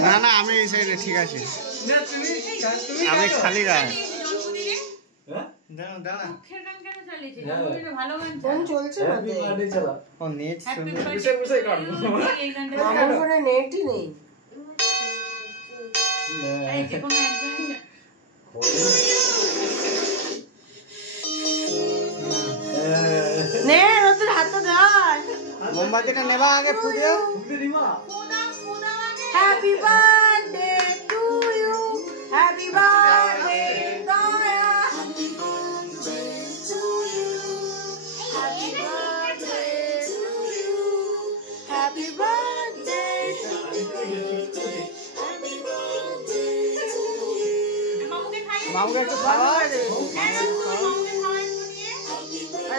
না না আমি এই সাইডে ঠিক আছে আমি খালি গায়ে দাঁড়া দাঁড়া নেটই নেই মোমবাতিটা নেবা আগে ফুদিও happy birthday to you happy birthday দয়া happy birthday to you happy birthday to you happy birthday to you happy birthday to you মামুকে একটু খাওয়া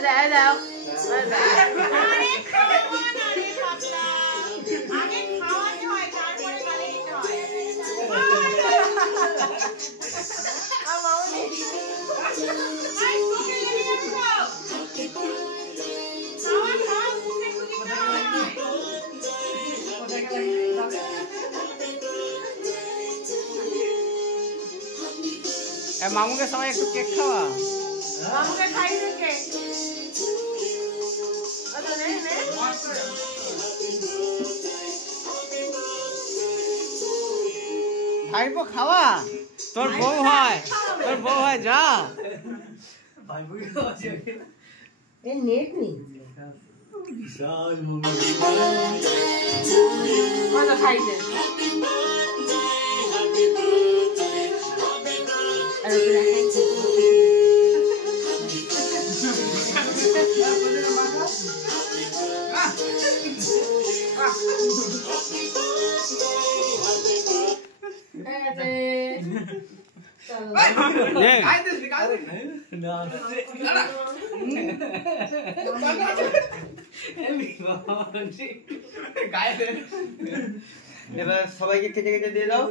আরে দাও মামুকে সবাই একটু কেক খাওয়া মামুকে খাই দে কেক আচ্ছা নে নে ভাইপো খাওয়া তোর বউ হয় যা ভাইপো এই নেট নেই মানা খাই দে আরে তোরা খাইছিস এবার সবাইকে কেটে কেটে দিয়ে দাও